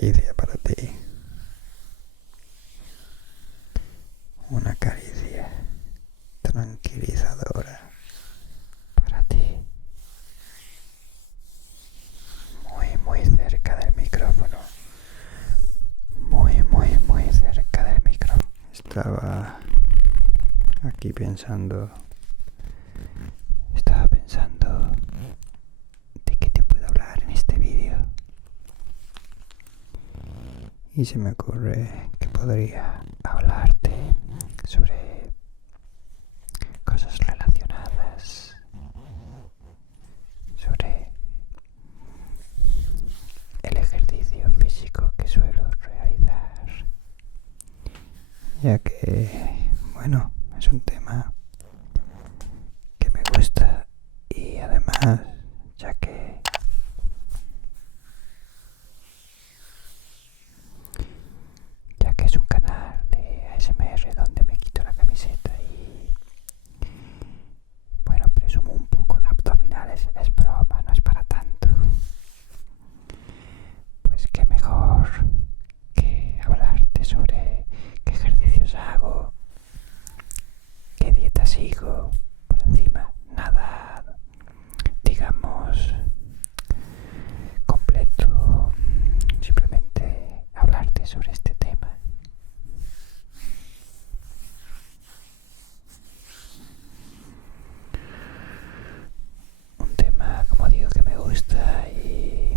caricia para ti. Una caricia tranquilizadora para ti. Muy cerca del micrófono. Muy cerca del micrófono. Estaba pensando de qué te puedo hablar en este vídeo. Y se me ocurre que podría hablarte sobre cosas relacionadas, sobre el ejercicio físico que suelo realizar, ya que, bueno, es un tema que me gusta y además, ya que es un canal de ASMR donde me quito la camiseta y, bueno, presumo un poco de abdominales. Es broma, no es para tanto. Pues qué mejor que hablarte sobre qué ejercicios hago, qué dieta sigo. Por encima, nada, digamos, completo. Simplemente hablarte sobre este tema. Un tema, como digo, que me gusta y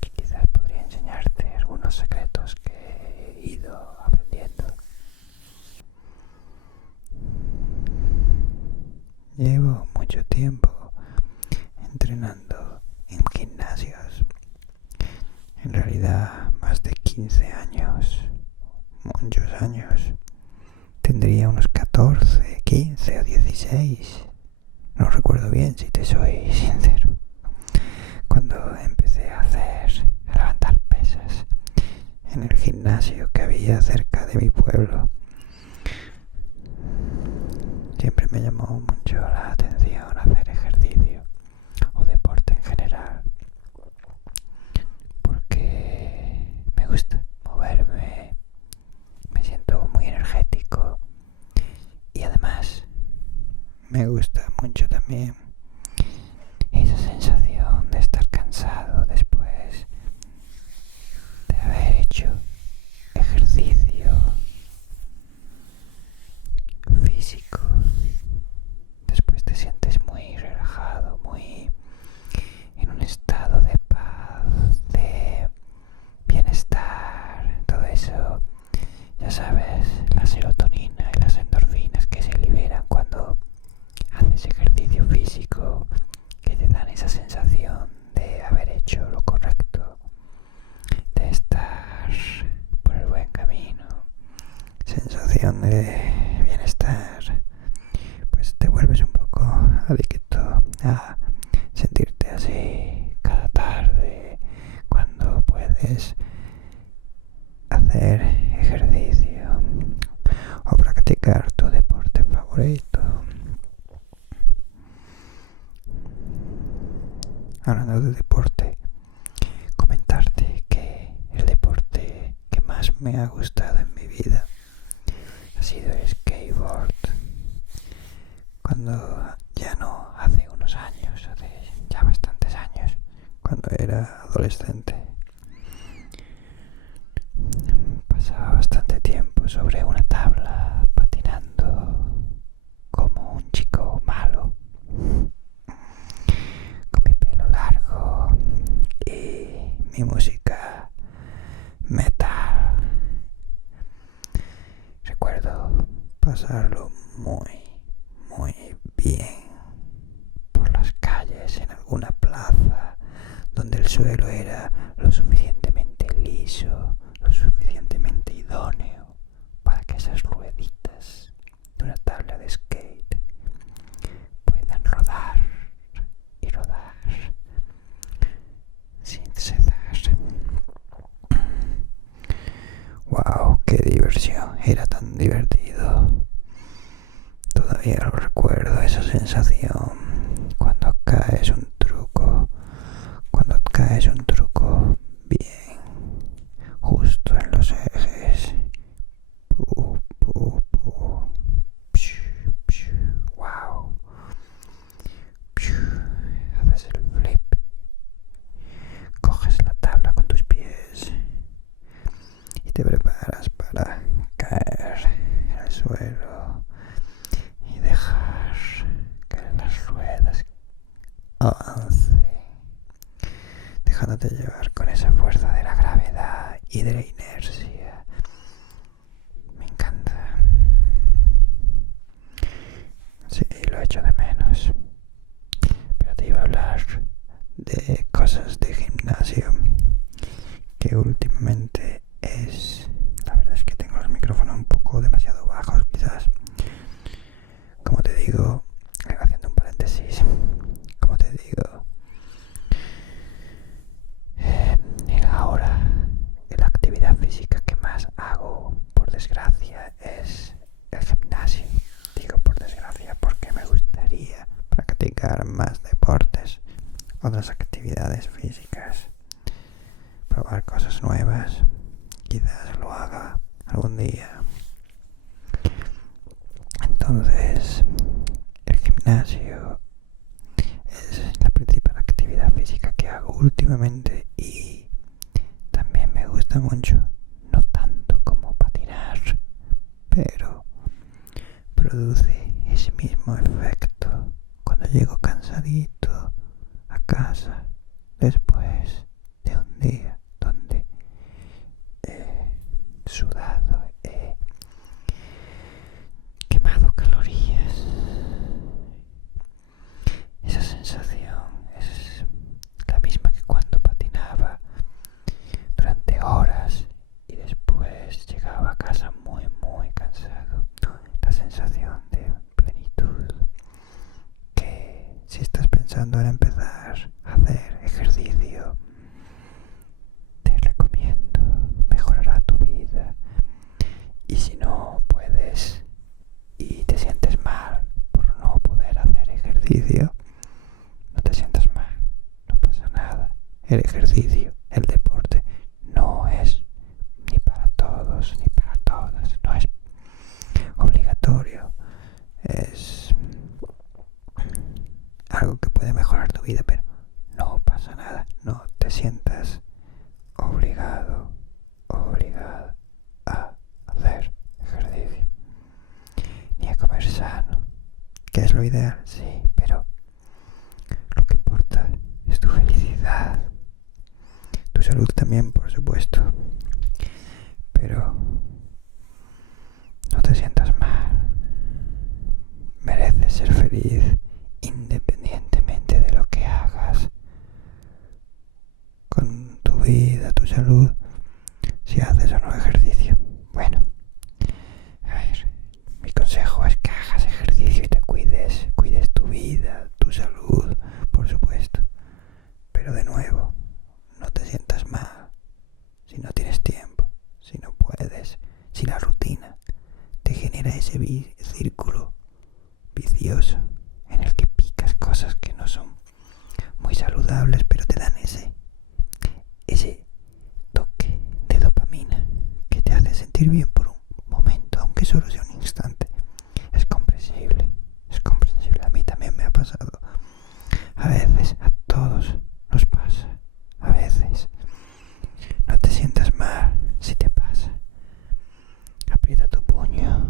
que quizás podría enseñarte algunos secretos que he ido aprendiendo. Llevo mucho tiempo entrenando en gimnasios. En realidad, más de 15 años, muchos años. Tendría unos 14, 15 o 16. No recuerdo bien, si te soy sincero. Cuando empecé a levantar pesas en el gimnasio que había cerca de mi pueblo. Siempre me llamó mucho la atención hacer ejercicio o deporte en general, porque me gusta moverme, me siento muy energético y además me gusta mucho también esa sensación de estar cansado después de haber hecho ejercicio físico. Después te sientes muy relajado, muy en un estado de paz, de bienestar, todo eso, ya sabes, la serotonina y las endorfinas que se liberan cuando haces ejercicio físico, que te dan esa sensación de haber hecho lo correcto, de estar por el buen camino, sensación de bienestar. Pues te vuelves un poco adicto a sentirte así cada tarde cuando puedes hacer ejercicio o practicar tu deporte favorito. Hablando de deporte, comentarte que el deporte que más me ha gustado en mi vida ha sido el skateboard. Cuando ya no, hace unos años, hace ya bastantes años, cuando era adolescente, pasaba bastante tiempo sobre una tabla patinando como un chico malo, con mi pelo largo y mi música metal. Recuerdo pasarlo muy bien por las calles, en alguna plaza donde el suelo era lo suficientemente liso, lo suficientemente idóneo para que esas rueditas de una tabla de skate puedan rodar y rodar sin cesar. ¡Wow! ¡Qué diversión! Era tan divertido. Todavía lo recuerdo, esa sensación cuando caes un truco bien, dejándote llevar con esa fuerza de la gravedad y de la inercia. Me encanta. Sí, lo echo de menos. Pero te iba a hablar de cosas de gimnasio que últimamente la verdad es que tengo los micrófonos un poco demasiado bajos quizás. Como te digo, haciendo un paréntesis, como te digo, ahora la actividad física que más hago, por desgracia, es el gimnasio. Digo por desgracia porque me gustaría practicar más deportes, otras actividades físicas, probar cosas nuevas. Quizás lo haga algún día. Entonces, el gimnasio es la principal actividad física que hago últimamente y también me gusta mucho. No tanto como patinar, pero produce ese mismo efecto cuando llego cansadito a casa después de un día donde he sudado, he quemado calorías. Esa sensación es la misma que cuando patinaba durante horas y después llegaba a casa muy cansado. La sensación de plenitud que si estás pensando en empezar a hacer ejercicio, te recomiendo, mejorará tu vida. Y si no puedes y te sientes mal por no poder hacer ejercicio, no te sientas mal, no pasa nada. El ejercicio, el deporte, no es ni para todos ni para todas, no es obligatorio, es algo que puede mejorar tu vida, pero no pasa nada, no te sientas obligada a hacer ejercicio, ni a comer sano, que es lo ideal, sí, pero lo que importa es tu felicidad, tu salud también, por supuesto, pero no te sientas mal, mereces ser feliz independientemente de lo que hagas con tu vida, tu salud, si haces o no ejercicio. Bueno, a ver, mi consejo es que hagas ejercicio y te cuides tu vida, tu salud, por supuesto. Pero de nuevo, no te sientas mal si no tienes tiempo, si no puedes, si la rutina te genera ese círculo vicioso en el que picas cosas que no son muy saludables, pero te dan ese toque de dopamina que te hace sentir bien por un momento, aunque solo sea un instante. Es comprensible, a mí también me ha pasado. A veces, a todos nos pasa, a veces. No te sientas mal si te pasa. Aprieta tu puño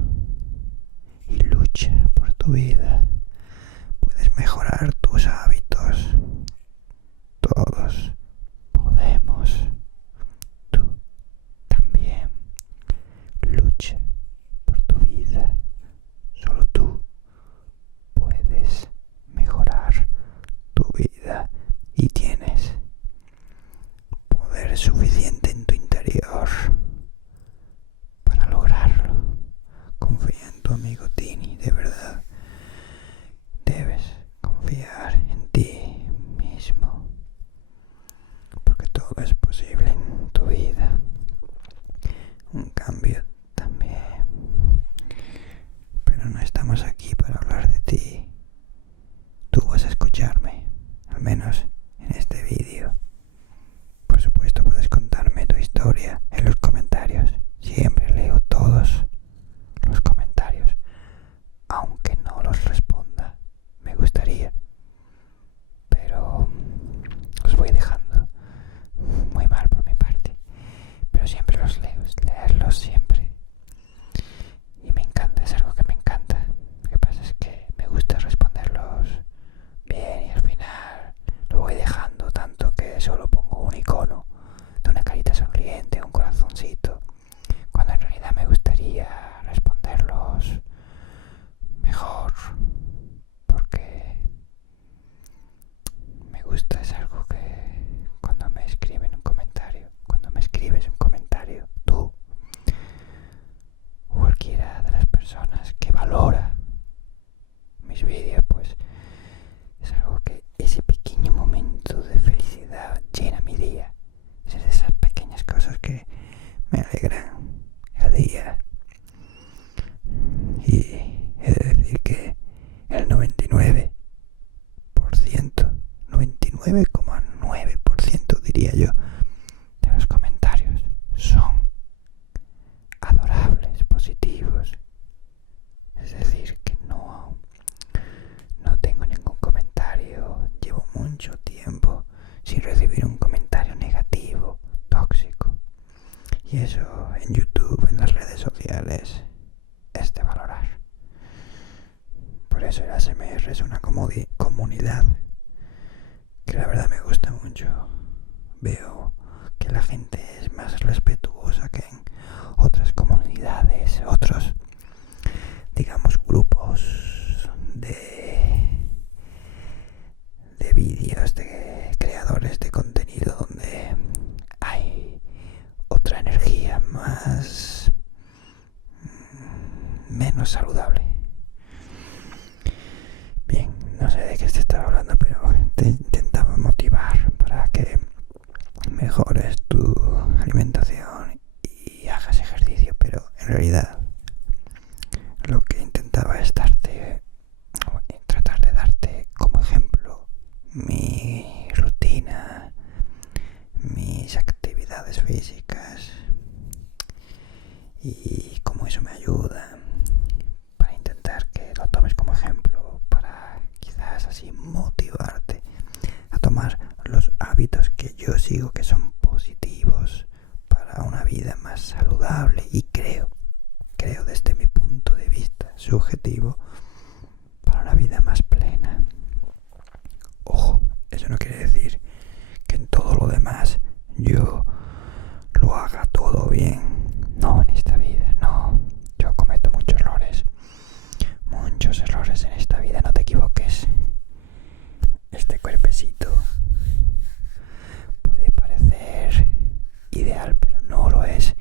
99,9% diría yo de los comentarios son adorables, positivos. Es decir, que no tengo ningún comentario. Llevo mucho tiempo sin recibir un comentario negativo, tóxico. Y eso en YouTube, en las redes sociales, es de valorar. Por eso el ASMR es una comunidad que la verdad me gusta mucho. Veo que la gente es más respetuosa que en otras comunidades, otros, digamos, grupos de vídeos, de creadores de contenido donde hay otra energía más menos saludable. Bien, no sé de qué te estaba hablando, pero te intentaba motivar para que mejores tu alimentación y hagas ejercicio, pero en realidad lo que intentaba es tratar de darte como ejemplo mi rutina, mis actividades físicas y cómo eso me ayuda, para intentar que lo tomes como ejemplo, para quizás así motivarte a tomar los hábitos que yo sigo, que son positivos para una vida más saludable y creo desde mi punto de vista subjetivo, para una vida más plena. Ojo, eso no quiere decir que en todo lo demás yo lo haga todo bien. No, en esta vida, no. Yo cometo muchos errores en esta vida, no te equivoques. Este cuerpecito puede parecer ideal, pero no lo es.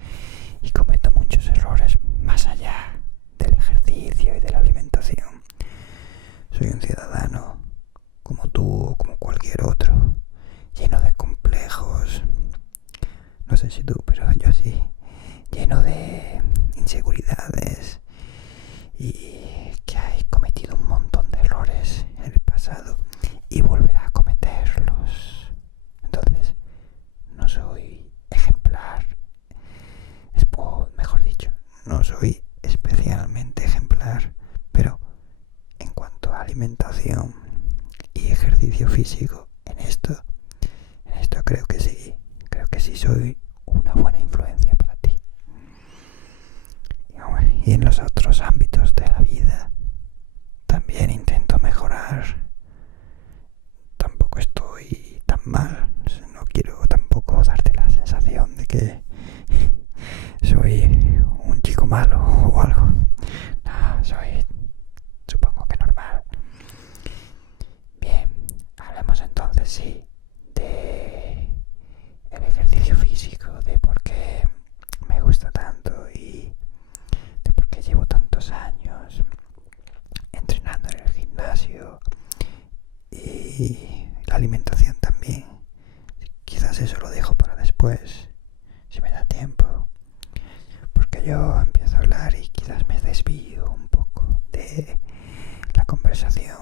Y cometo muchos errores más allá del ejercicio y de la alimentación. Soy un ciudadano como tú o como cualquier otro, lleno de complejos. No sé si tú, pero yo sí. Lleno de inseguridades y que he cometido un montón de errores en el pasado y volverá a cometerlos. Entonces, no soy ejemplar, mejor dicho, no soy especialmente ejemplar, pero en cuanto a alimentación y ejercicio físico, en esto creo que sí soy una buena influencia para ti. Y en los otros ámbitos de la vida también intento mejorar. Tampoco estoy tan mal. No quiero tampoco darte la sensación de que soy un chico malo o algo. No, soy, supongo que normal. Bien, hablemos entonces, sí, de el ejercicio físico, de por qué me gusta tanto y de por qué llevo tantos años entrenando en el gimnasio, y la alimentación también. Quizás eso lo dejo para después, si me da tiempo, porque yo empiezo a hablar y quizás me desvío un poco de la conversación.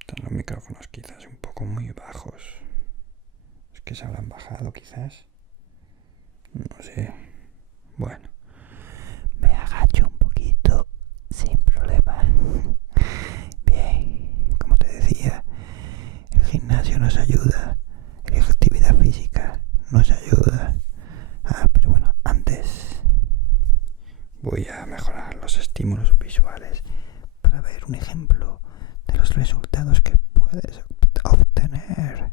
Están los micrófonos quizás un poco muy bajos. Es que se habrán bajado quizás. No sé. Bueno, me agacho un poquito sin problema. Bien, como te decía, el gimnasio nos ayuda, la actividad física nos ayuda. Pero bueno, antes voy a mejorar los estímulos visuales para ver un ejemplo de los resultados que puedes obtener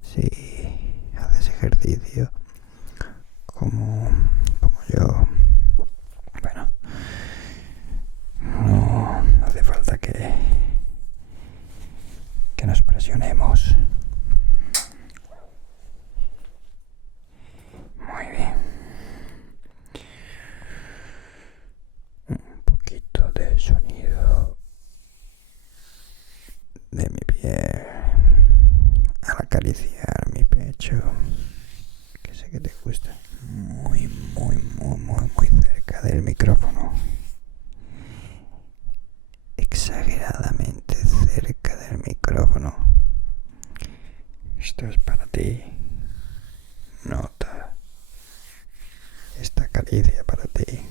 si haces ejercicio como yo. Bueno, no hace falta que nos presionemos. Muy bien. Un poquito de sonido de mi piel al acariciar mi pecho, que sé que te gusta, muy cerca del micrófono, exageradamente cerca del micrófono. Esto es para ti. Nota esta caricia para ti.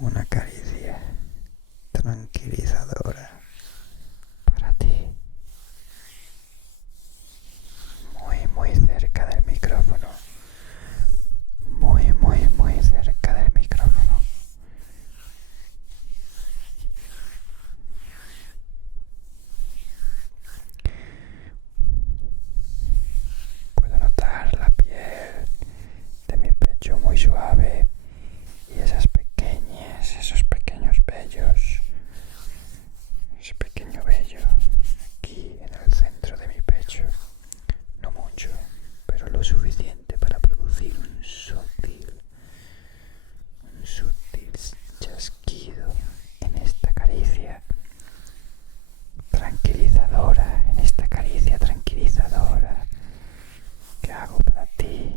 Una caricia tranquilizadora para ti. Muy cerca del micrófono. Muy cerca del micrófono. Puedo notar la piel de mi pecho muy suave y esos pequeños vellos. Ese pequeño vello aquí en el centro de mi pecho. No mucho, pero lo suficiente para producir un sutil chasquido en esta caricia tranquilizadora, que hago para ti.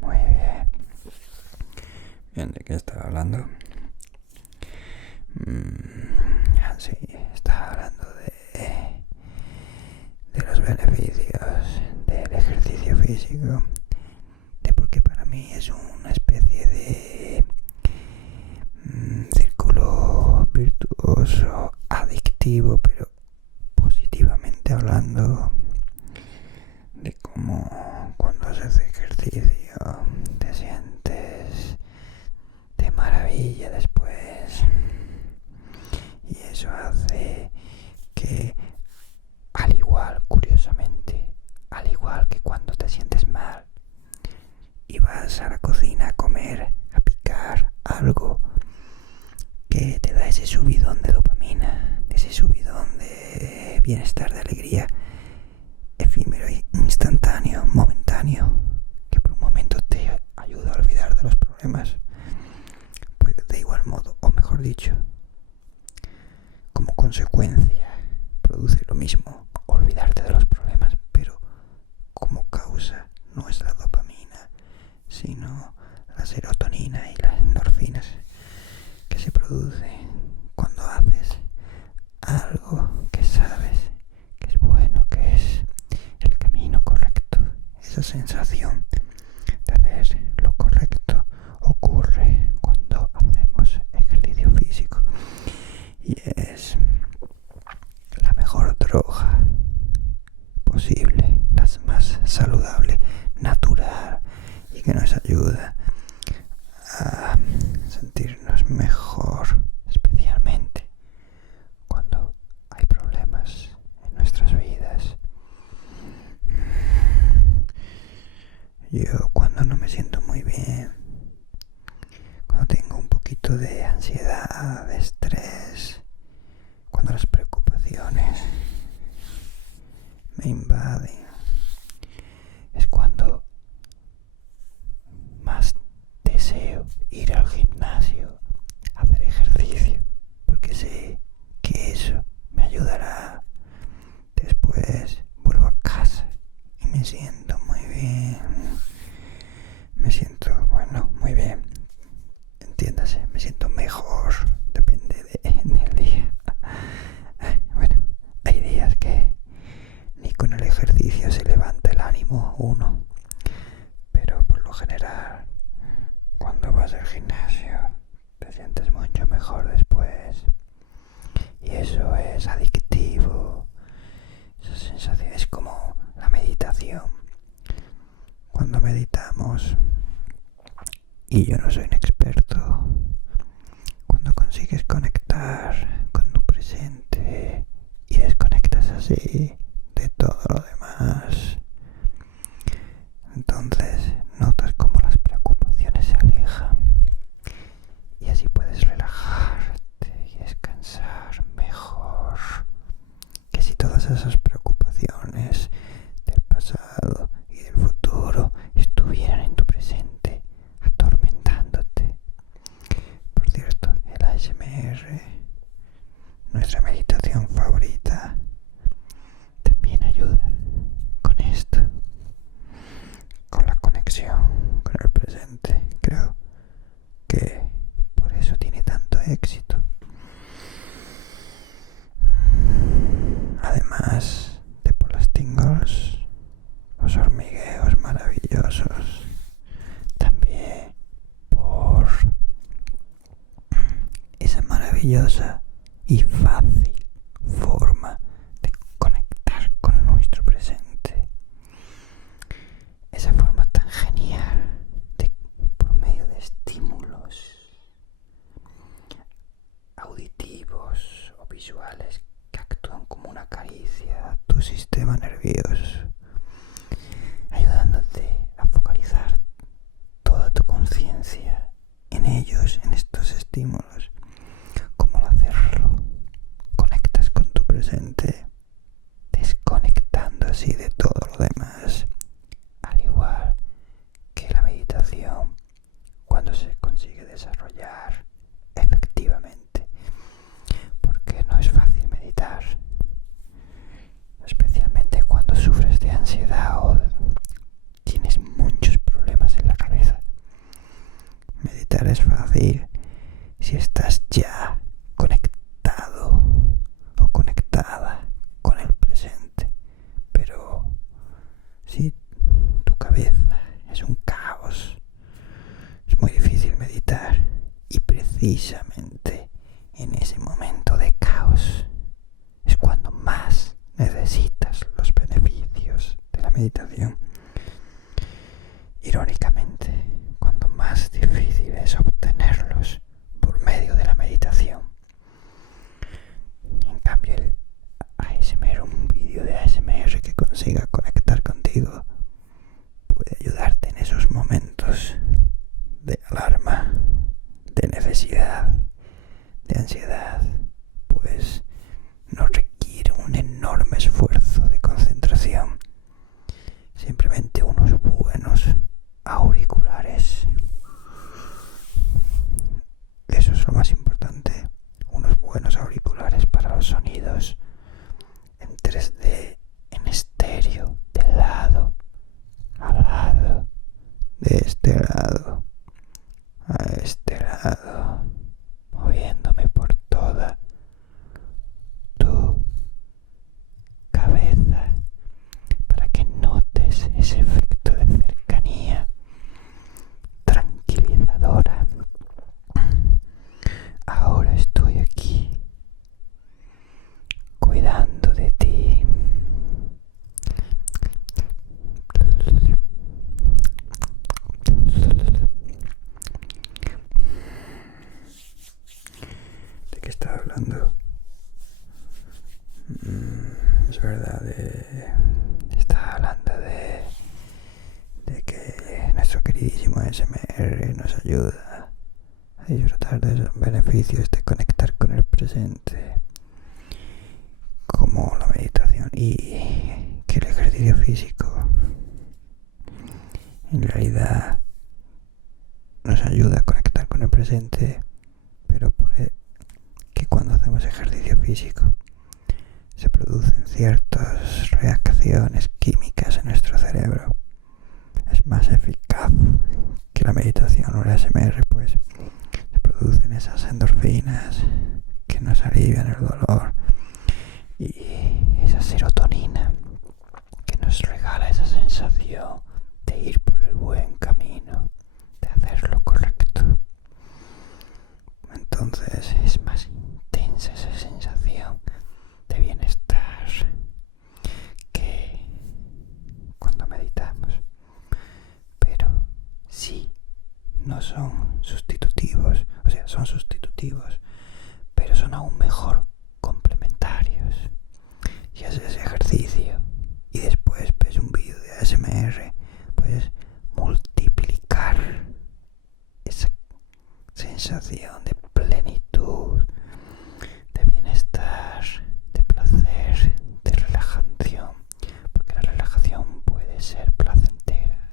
Muy bien. Bien, ¿de qué estaba hablando? Sí, estaba hablando de los beneficios del ejercicio físico, de porque para mí es una especie de círculo virtuoso, adictivo, pero positivamente hablando, de cómo cuando haces ejercicio te sientes de maravilla después, y eso hace que, curiosamente, al igual que cuando te sientes mal y vas a la cocina a comer, a picar algo que te da ese subidón de dopamina, ese subidón de bienestar, de alegría, efímero, instantáneo, momentáneo, que por un momento te ayuda a olvidar de los problemas, pues de igual modo, o mejor dicho, como consecuencia, produce lo mismo, olvidarte de los problemas, pero como causa no es la dopamina, sino la serotonina y las endorfinas que se producen cuando haces algo que sabes que es bueno, que es el camino correcto. Esa sensación de hacer lo correcto ocurre cuando hacemos ejercicio físico, y es la mejor droga posible, la más saludable, natural, y que nos ayuda a sentirnos mejor, especialmente cuando hay problemas en nuestras vidas. Yo, cuando no me siento muy bien, cuando tengo un poquito de ansiedad, de estrés, cuando las preocupaciones me invaden, es cuando más deseo ir al gimnasio a hacer ejercicio, porque sé que eso me ayudará. Después vuelvo a casa y me siento muy bien. Me siento, muy bien. Entiéndase, me siento mejor. Depende del día. Bueno, hay días que ni con el ejercicio se levanta el ánimo uno, pero por lo general, cuando vas al gimnasio, te sientes mucho mejor después. Y eso es adictivo. Esa sensación es como la meditación. Cuando meditamos, y yo no soy un experto, cuando consigues conectar con tu presente y desconectas así de todo lo demás, entonces notas como las preocupaciones se alejan, y así puedes relajarte y descansar mejor, que si todas esas preocupaciones del pasado y del futuro estuvieran en tu presente, atormentándote. Por cierto, el ASMR, nuestra meditación favorita, también ayuda con esto, con la conexión con el presente. Creo que por eso tiene tanto éxito. Además, además de por las tingles, los hormigueos maravillosos, también por esa maravillosa y fácil forma de conectar con nuestro presente. Esa forma tan genial de, por medio de estímulos auditivos o visuales que actúan como una caricia a tu sistema nervioso, ayudándote a focalizar toda tu conciencia en ellos, en estos estímulos. ¿Cómo al hacerlo? Conectas con tu presente, desconectando así de todo lo demás, al igual que la meditación, cuando se consigue desarrollar efectivamente, porque no es fácil meditar, especialmente cuando sufres de ansiedad o tienes muchos problemas en la cabeza. Meditar es fácil si estás ya conectado o conectada con el presente, pero si tu cabeza es un caos, es muy difícil meditar. Y precisamente en ese momento de caos es cuando más necesitas los beneficios de la meditación. Irónicamente, cuando más difícil es obtenerlos por medio de la meditación. En cambio, el ASMR, un vídeo de ASMR que consiga conectar contigo, puede ayudarte en esos momentos de alarma, de necesidad, de ansiedad, pues no requiere un enorme esfuerzo de concentración, simplemente unos buenos auriculares. Eso es lo más importante, unos buenos auriculares para los sonidos en 3D, en estéreo, de lado a lado, de este lado a este lado, moviéndome por toda tu cabeza para que notes ese efecto de cercanía tranquilizadora. Ahora estoy aquí cuidando de ti. ¿De qué estaba hablando? Es verdad, estaba hablando de que nuestro queridísimo ASMR nos ayuda a disfrutar de esos beneficios de conectar con el presente, como la meditación, y que el ejercicio físico en realidad nos ayuda a conectar con el presente, pero que cuando hacemos ejercicio físico se producen ciertas reacciones químicas en nuestro cerebro. Es más eficaz que la meditación o el ASMR, pues se producen esas endorfinas que nos alivian el dolor, y esa serotonina que nos regala esa sensación de ir por el buen camino, de hacer lo correcto. Entonces es más intensa esa sensación de bienestar que cuando meditamos. Pero sí, no son sustitutivos, o sea, son sustitutivos, pero son aún mejor complementarios. Si haces ejercicio y después ves un vídeo de ASMR, puedes multiplicar esa sensación de plenitud, de bienestar, de placer, de relajación, porque la relajación puede ser placentera.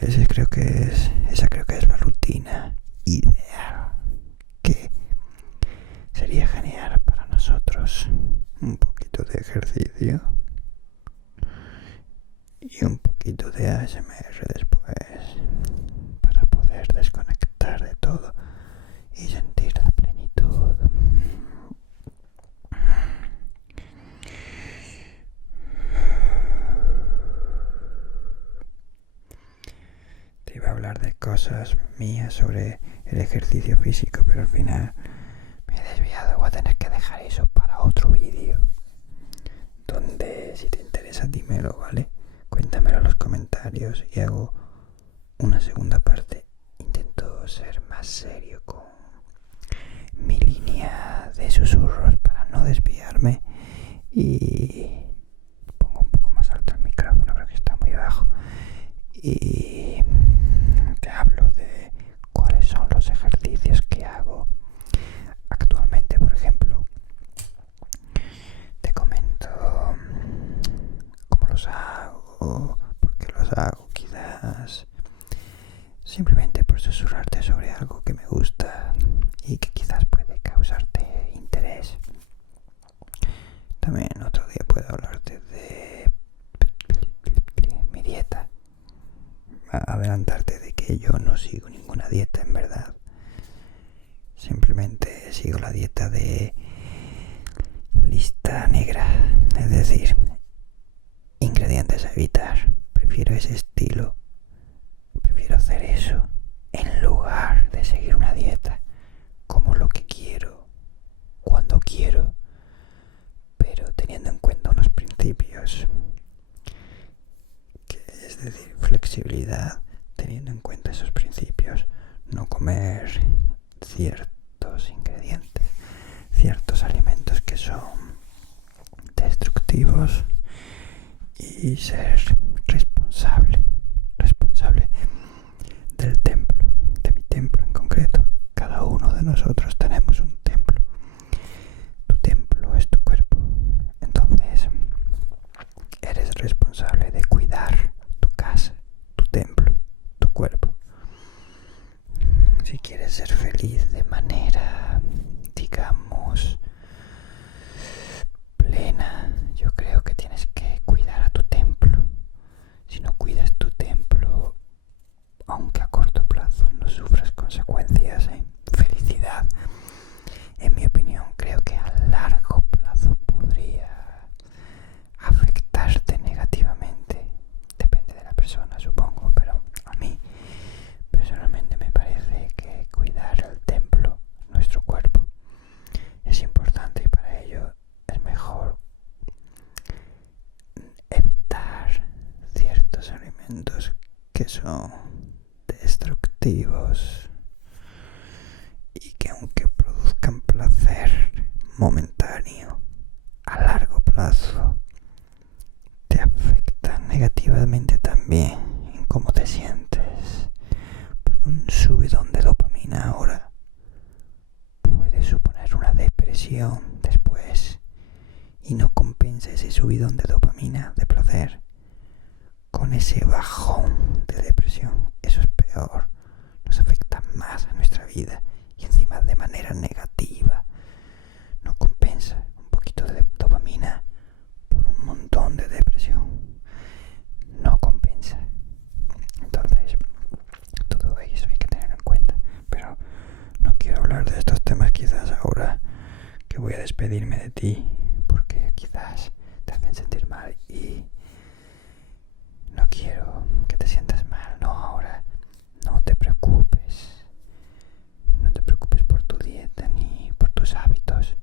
Esa creo que es la rutina ideal, que sería genial para nosotros. Un poquito de ejercicio y un poquito de ASMR después, para poder desconectar de todo y sentir la plenitud. cosas mías sobre el ejercicio físico, pero al final me he desviado. Voy a tener que dejar eso para otro vídeo, donde si te interesa dímelo, ¿vale? Cuéntamelo en los comentarios y hago una segunda parte. Intento ser más serio con mi línea de susurros para no desviarme, y pongo un poco más alto el micrófono, creo que está muy bajo, y te hablo de cuáles son los ejercicios que hago actualmente. Por ejemplo, te comento cómo los hago, por qué los hago, quizás simplemente por susurrarte sobre algo que me gusta y que quizás puede causarte interés. También otro día puedo hablarte de mi dieta, adelantarte de que yo no sigo ninguna dieta en verdad, simplemente sigo la dieta de lista negra, es decir, ingredientes a evitar. Prefiero ese estilo, prefiero hacer eso en lugar de seguir una dieta, como lo que quiero, cuando quiero, pero teniendo en cuenta unos principios, que es decir, flexibilidad, teniendo en cuenta esos principios, no comer ciertos ingredientes, ciertos alimentos que son destructivos, y ser responsable del templo, de mi templo en concreto. Cada uno de nosotros tenemos un templo. Tu templo es tu cuerpo. Entonces, eres responsable de cuidar tu casa, tu templo, tu cuerpo. Si quieres ser feliz de manera, digamos, plena, yo creo que tienes que cuidar a tu templo. Si no cuidas tu templo, aunque a corto plazo no sufras consecuencias en felicidad, en mi opinión creo que a largo plazo podría afectarte negativamente. Depende de la persona, supongo, pero a mí personalmente me parece que cuidar el templo, nuestro cuerpo, es importante, y para ello es mejor evitar ciertos alimentos que son destructivos y que, aunque produzcan placer momentáneo, a largo plazo te afectan negativamente también en cómo te sientes, porque un subidón de dopamina ahora puede suponer una depresión después, y no compensa ese subidón de dopamina, de placer, con ese bajón de depresión. Eso es peor, nos afecta más a nuestra vida, y encima de manera negativa. No compensa un poquito de dopamina por un montón de depresión, no compensa. Entonces, todo eso hay que tenerlo en cuenta, pero no quiero hablar de estos temas quizás ahora que voy a despedirme de ti, porque quizás te hacen sentir mal y no quiero que te sientas mal. No ahora. No te preocupes. No te preocupes por tu dieta ni por tus hábitos.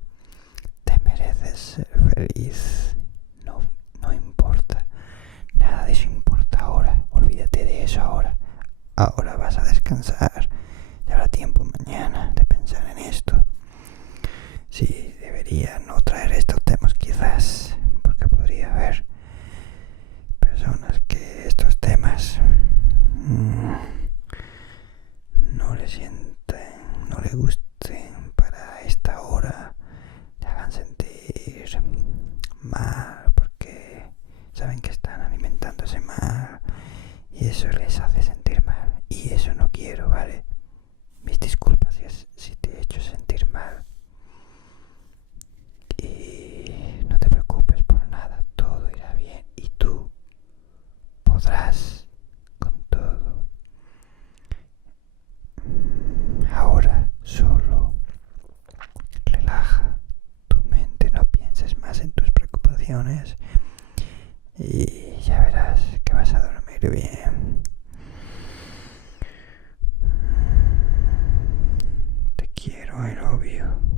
Te mereces ser feliz. No importa. Nada de eso importa ahora. Olvídate de eso ahora. Ahora vas a descansar. Te habrá tiempo mañana de pensar en esto. Sí, debería no traer estos temas quizás, porque podría haber personas que estos temas no les sienten, no les gusten para esta hora, te hagan sentir mal porque saben que están alimentándose mal y eso les hace sentir mal, y eso no quiero, ¿vale? Mis disculpas si te he hecho sentir mal. Y no te preocupes por nada, todo irá bien y tú podrás con todo. Ahora solo relaja tu mente, no pienses más en tus preocupaciones y ya verás que vas a dormir bien. I love you.